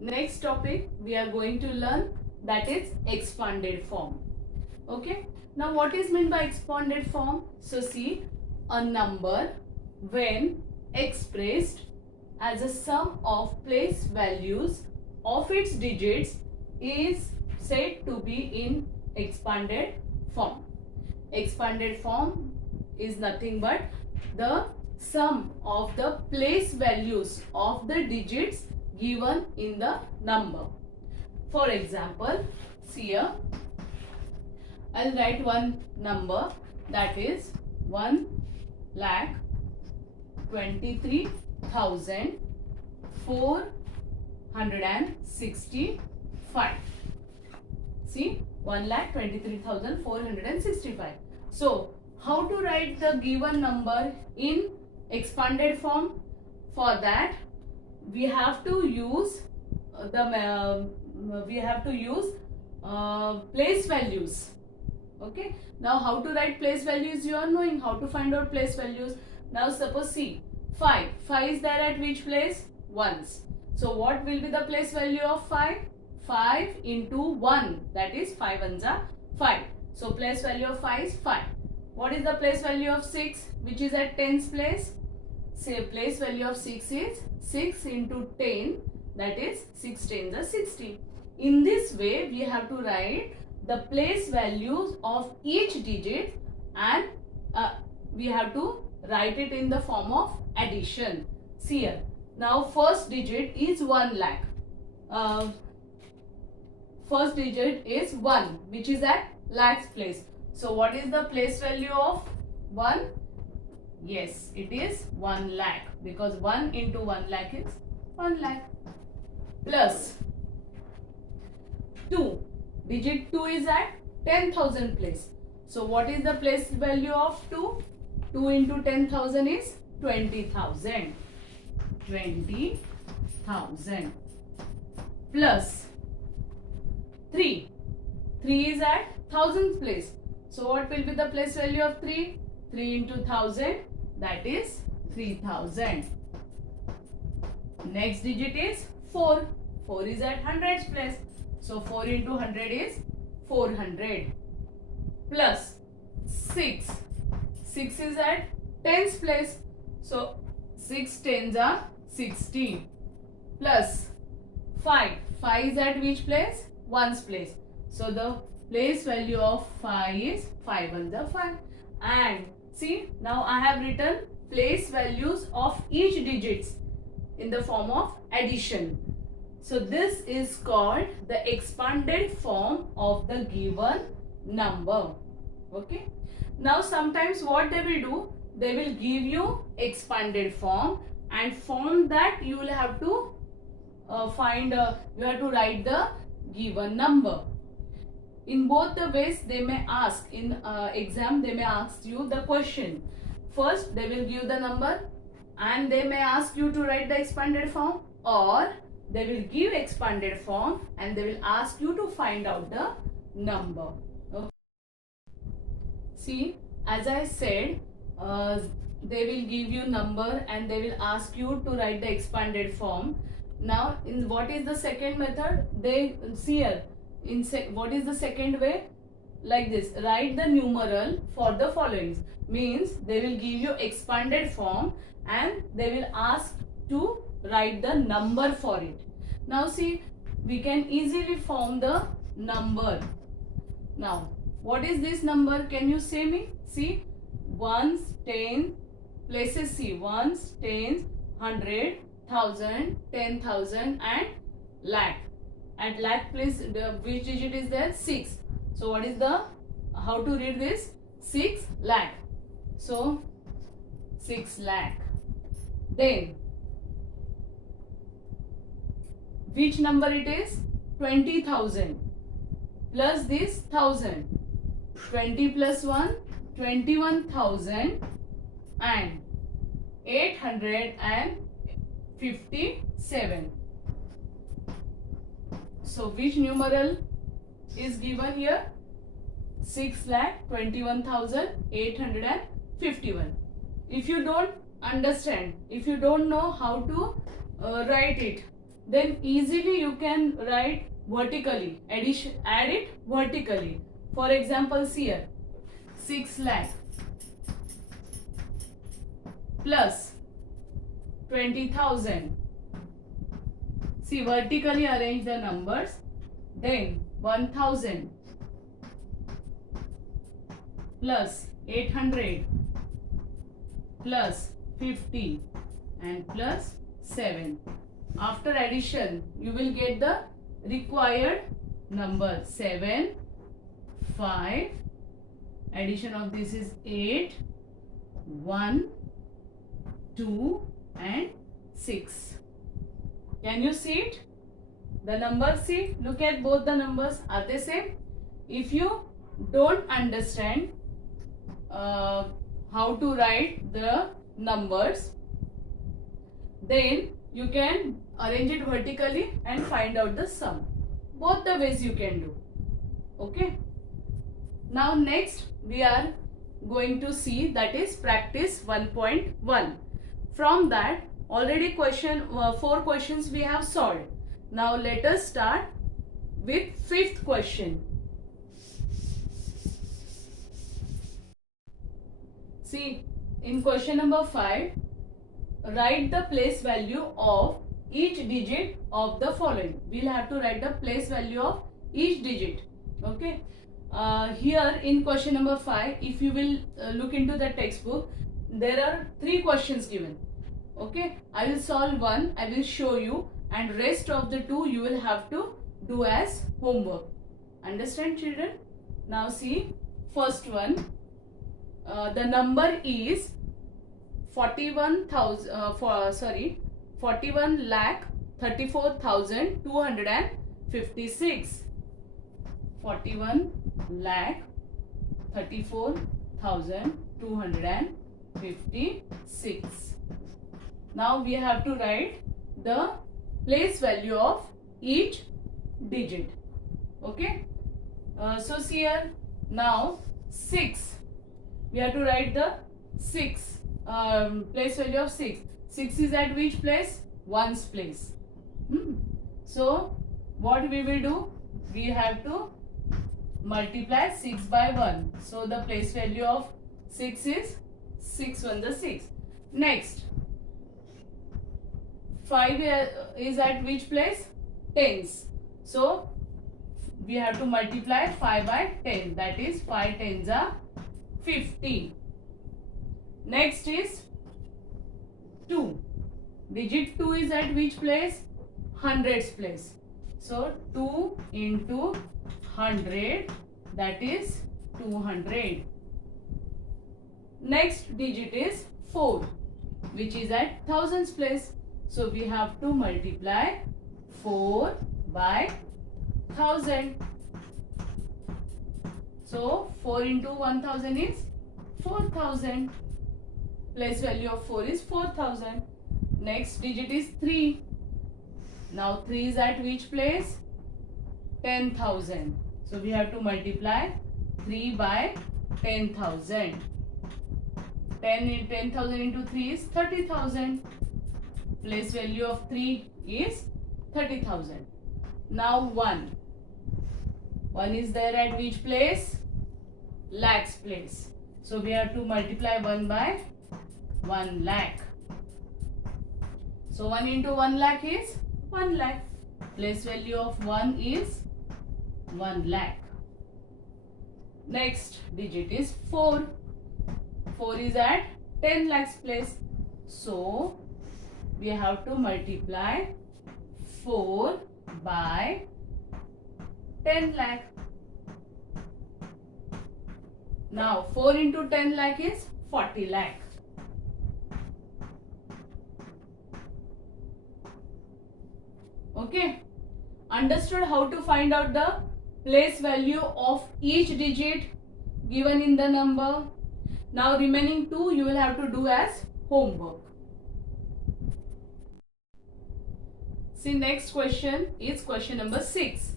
Next topic we are going to learn, that is expanded form. Okay. Now what is meant by expanded form? So see, a number when expressed as a sum of place values of its digits is said to be in expanded form. Expanded form is nothing but the sum of the place values of the digits given in the number. For example, see here, I'll write one number, that is 1,23,465. See, 1,23,465. So, how to write the given number in expanded form? For that, we have to use place values. Okay. Now, how to write place values? You are knowing how to find out place values. Now, suppose see, 5. 5 is there at which place? Ones. So, what will be the place value of 5? 5 into 1, that is 5 ones are 5. So, place value of 5 is 5. What is the place value of 6, which is at tens place? Say place value of 6 is 6 into 10, that is 6 tens are 60. In this way, we have to write the place values of each digit, and we have to write it in the form of addition. See here. Now, first digit is 1 lakh. First digit is 1, which is at lakhs place. So, what is the place value of 1? Yes, it is 1 lakh, because 1 into 1 lakh is 1 lakh. Plus 2. Digit 2 is at 10,000 place. So, what is the place value of 2? 2 into 10,000 is 20,000. 20,000. Plus 3. 3 is at 1000th place. So, what will be the place value of 3? 3 into 1000, that is 3000. Next digit is 4. 4 is at 100th place. So, 4 into 100 is 400. Plus 6. 6 is at 10th place. So, 6 tens are 60. Plus 5. 5 is at which place? Ones place. So, the place value of 5 is 5 ones are 5. And see, now I have written place values of each digits in the form of addition. So, this is called the expanded form of the given number. Okay. Now, sometimes what they will do, they will give you expanded form, and from that you will have to you have to write the given number. In both the ways, they may ask in exam, they may ask you the question. First, they will give the number and they may ask you to write the expanded form, or they will give expanded form and they will ask you to find out the number. Okay. See, as I said, they will give you number and they will ask you to write the expanded form. Now, in what is the second method? They see here. What is the second way? Like this, write the numeral for the followings. Means they will give you expanded form and they will ask to write the number for it. Now see, we can easily form the number. Now, what is this number? Can you say me? See, ones, 10, places see, ones, tens, 100, 1000, 10,000 and lakh. At lakh place, which digit is there? 6. So, what is the, how to read this? 6 lakh. So, 6 lakh. Then, which number it is? 20,000. Plus this 1000. 20 plus 1, 21,000 and 857. So, which numeral is given here? 6,21,851. If you don't understand, if you don't know how to write it, then easily you can write vertically, add it vertically. For example, see here, 6 lakh plus 20,000. See, vertically arrange the numbers. Then 1,000 plus 800 plus 50 and plus 7. After addition, you will get the required number 7, 5. Addition of this is 8, 1, 2 and 6. Can you see it? The numbers, see, look at both the numbers, are they same? If you don't understand how to write the numbers, then you can arrange it vertically and find out the sum. Both the ways you can do. Okay. Now next we are going to see, that is practice 1.1. From that already 4 questions we have solved. Now let us start with 5th question. See, in question number 5, write the place value of each digit of the following. We'll have to write the place value of each digit. Okay. Here in question number 5, if you will look into the textbook, there are 3 questions given. Okay, I will solve one, I will show you, and rest of the 2 you will have to do as homework. Understand, children? Now see, first one, the number is 41 lakh 34,256. 41 lakh 34,256. Now we have to write the place value of each digit. Okay. So see here, now 6. We have to write the 6 place value of 6. 6 is at which place? 1's place. So what we will do? We have to multiply 6 by 1. So the place value of 6 is 6 1 the 6. Next, 5 is at which place? 10's. So we have to multiply 5 by 10. That is 5 10's are 50. Next is 2. Digit 2 is at which place? 100's place. So 2 into 100, that is 200. Next digit is 4, which is at 1000's place. So we have to multiply 4 by 1000. So 4 into 1000 is 4000. Place value of 4 is 4000. Next digit is 3. Now 3 is at which place? 10,000. So we have to multiply 3 by 10,000. 10,000 into 3 is 30,000. Place value of 3 is 30,000. Now 1. 1 is there at which place? Lakhs place. So we have to multiply 1 by 1 lakh. So 1 into 1 lakh is 1 lakh. Place value of 1 is 1 lakh. Next digit is 4. 4 is at 10 lakhs place. So we have to multiply 4 by 10 lakh. Now 4 into 10 lakh is 40 lakh. Okay. Understood how to find out the place value of each digit given in the number? Now remaining 2 you will have to do as homework. See, next question is question number 6.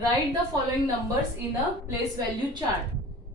Write the following numbers in a place value chart.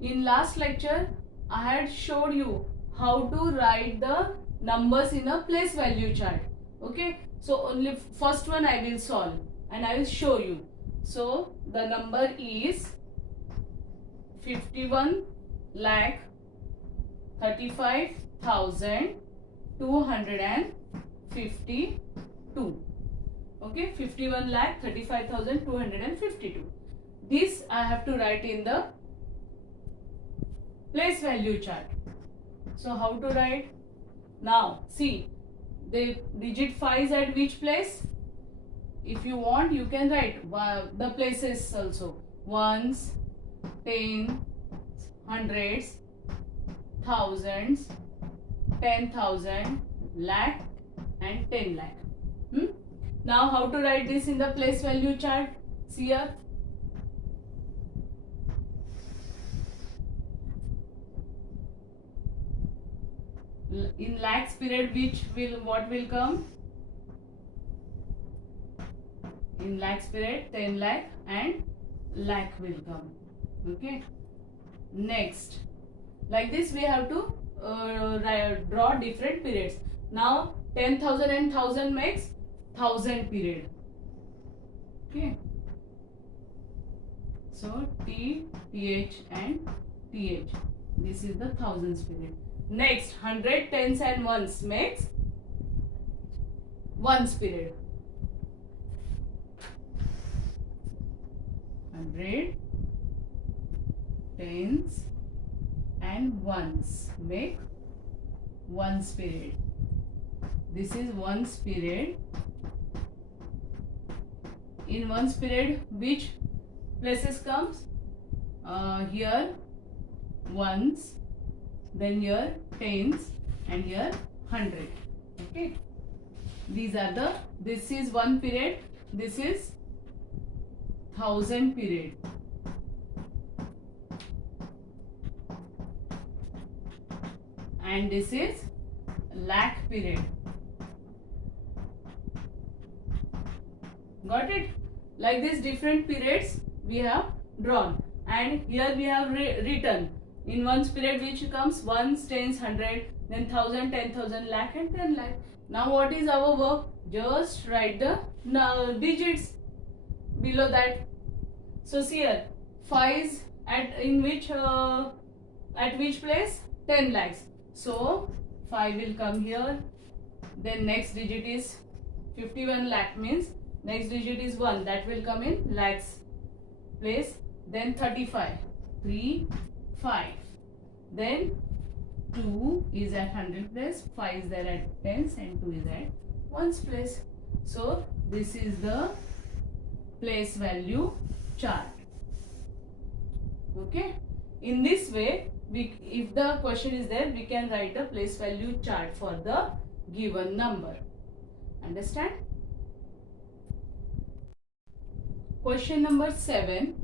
In last lecture, I had showed you how to write the numbers in a place value chart. Okay, so only first one I will solve and I will show you. So the number is 51 lakh 35,252. Okay, 51 lakh 35,252. This I have to write in the place value chart. So how to write? Now see, the digit 5 is at which place? If you want, you can write the places also. Ones, ten, hundreds, thousands, 10,000, lakh and 10 lakh. Now how to write this in the place value chart? See here. In lakhs period, what will come? In lakhs period, 10 lakh and lakh will come. Okay. Next, like this we have to draw different periods. Now 10,000 and 1,000 makes 1,000 period. Okay. So T, TH and TH. This is the thousands period. Next, 100, tens and ones makes ones period. 100, tens and ones make ones period. This is ones period. In ones period, which places comes? Here ones, then here tens and here 100. Okay, these are the, this is one period, this is 1,000 period. And this is lakh period. Got it? Like this different periods we have drawn, and here we have written in ones period which comes ones, tens, 100, then 1,000, 10,000, lakh and 10 lakh. Now what is our work? Just write the digits below that. So see here, 5 is at which place? 10 lakhs. So 5 will come here. Then next digit is 51 lakh, means next digit is 1, that will come in lakhs place. Then 35, 3, 5. Then 2 is at 100 place, 5 is there at tens and 2 is at ones place. So this is the place value chart. Okay, in this way if the question is there, we can write a place value chart for the given number. Understand? Question number 7.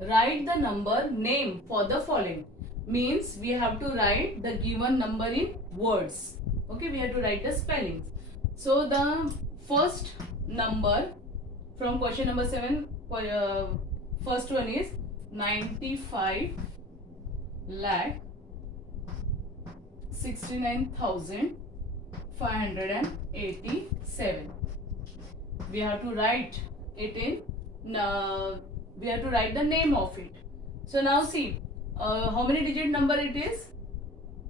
Write the number name for the following. Means we have to write the given number in words. Okay, we have to write the spellings. So the first number from question number 7, first one is 95 lakh 69,587. We have to write it in, we have to write the name of it. So now see, how many digit number it is?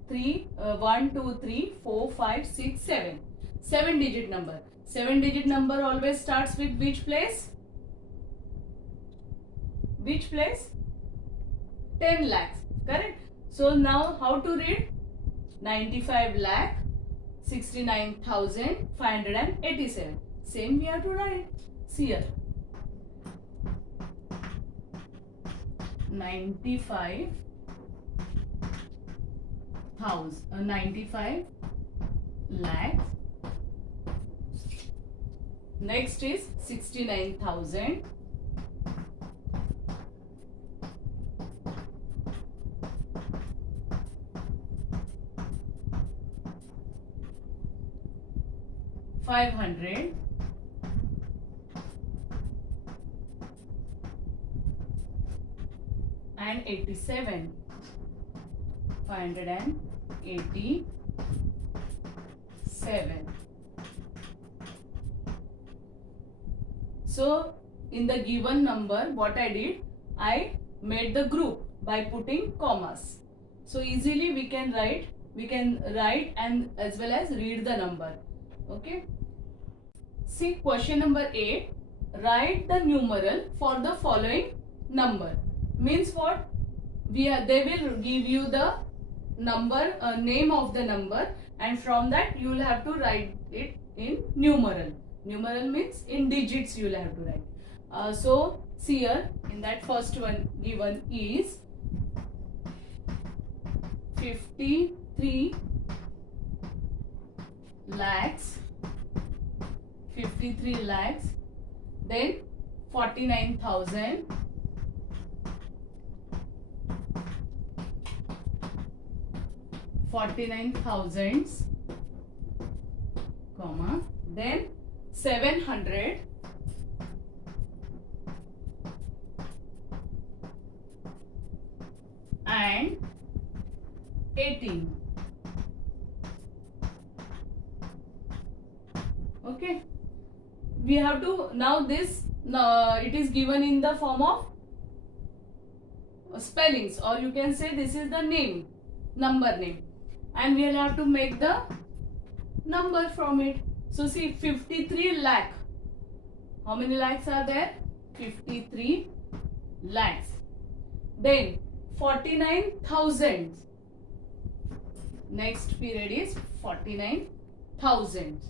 1, 2, 3, 4, 5, 6, 7. 7 digit number. 7 digit number always starts with which place? Which place? 10 lakhs. Correct? So now how to read? 95 lakh 69,587. Same we have to write. See here. 95 lakhs. Next is 69,000. $500. And 87. 587. So in the given number, what I did, I made the group by putting commas. So easily we can write and as well as read the number. Okay. See question number 8. Write the numeral for the following number. Means what? They will give you the number, name of the number, and from that you will have to write it in numeral. Numeral means in digits you will have to write. So see here, in that first one given is 53 lakhs, 53 lakhs, then 49,000, 49,000, comma, then 700, and 18. Okay, we have to now this it is given in the form of spellings, or you can say this is the name, number name, and we will have to make the number from it. So see 53 lakh. How many lakhs are there? 53 lakhs. Then 49,000. Next period is 49,000.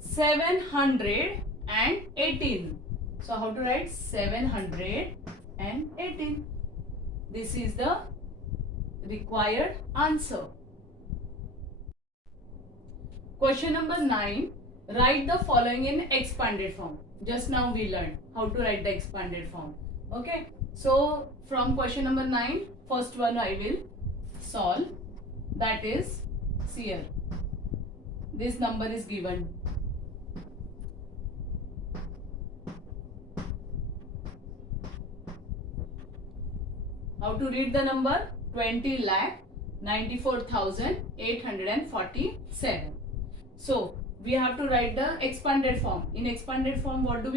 718. So how to write 718? This is the required answer. Question number 9. Write the following in expanded form. Just now we learned how to write the expanded form. Okay. So from question number 9, first one I will solve. That is, see here, this number is given. How to read the number? 20 lakh 94,847. So we have to write the expanded form. In expanded form, what do?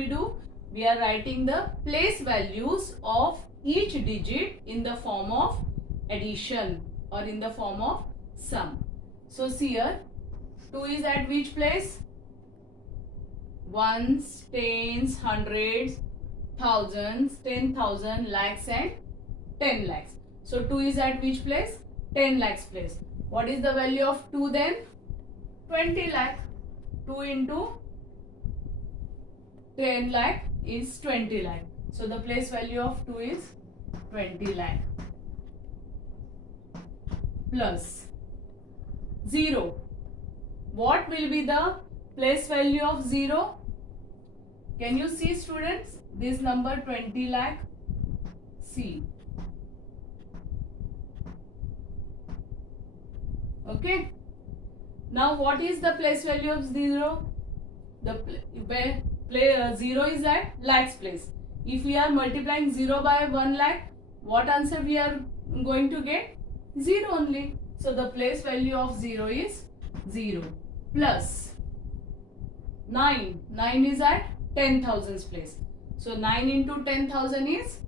We are writing the place values of each digit in the form of addition or in the form of sum. So see here, 2 is at which place? Ones, tens, hundreds, thousands, 10,000, lakhs and 10 lakhs. So 2 is at which place? 10 lakhs place. What is the value of 2 then? 20 lakh. 2 into 10 lakh is 20 lakh. So the place value of 2 is 20 lakh. Plus 0. What will be the place value of 0? Can you see, students? This number 20 lakh. See. Okay. Now what is the place value of 0? Where 0 is at lakhs place. If we are multiplying 0 by 1 lakh, what answer we are going to get? 0 only. So the place value of 0 is 0. Plus 9. 9 is at 10,000's place. So 9 into 10,000 is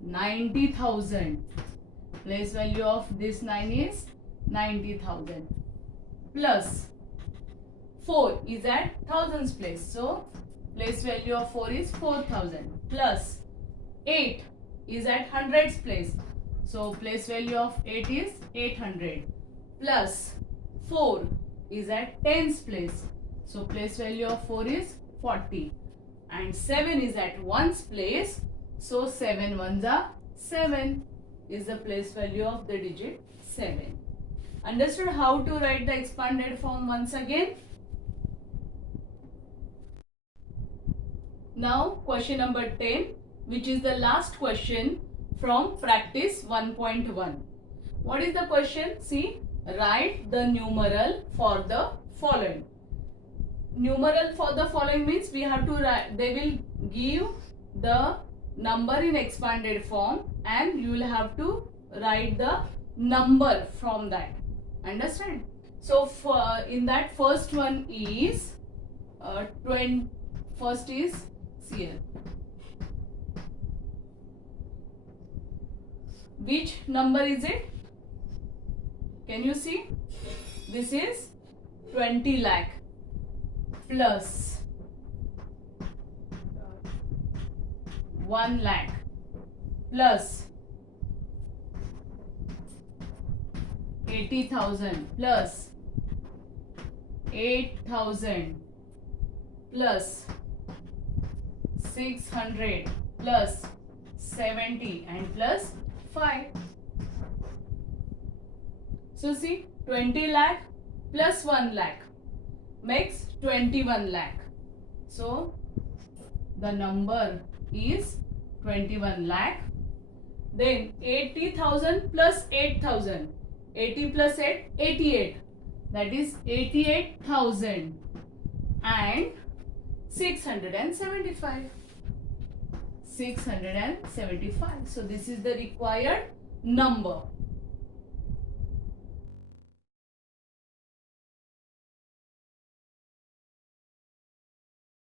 90,000. Place value of this 9 is 90,000. Plus 4 is at thousands place. So place value of 4 is 4,000. Plus 8 is at hundreds place. So place value of 8 is 800. Plus 4 is at tens place. So place value of 4 is 40. And 7 is at ones place. So 7 ones are 7 is the place value of the digit 7. Understood how to write the expanded form once again? Now question number 10, which is the last question from practice 1.1. What is the question? See, write the numeral for the following. Numeral for the following means we have to write, they will give the number in expanded form and you will have to write the number from that. Understand? So in that first one is first is CL. Which number is it? Can you see? This is 20 lakh plus 1 lakh plus 80,000 plus 8,000 plus 600 plus 70 and plus 5. So see, 20 lakh plus 1 lakh makes 21 lakh. So the number is 21 lakh. Then 80,000 plus 8,000. 80 plus 8, 88. That is 88,000 and 675. 675. So this is the required number.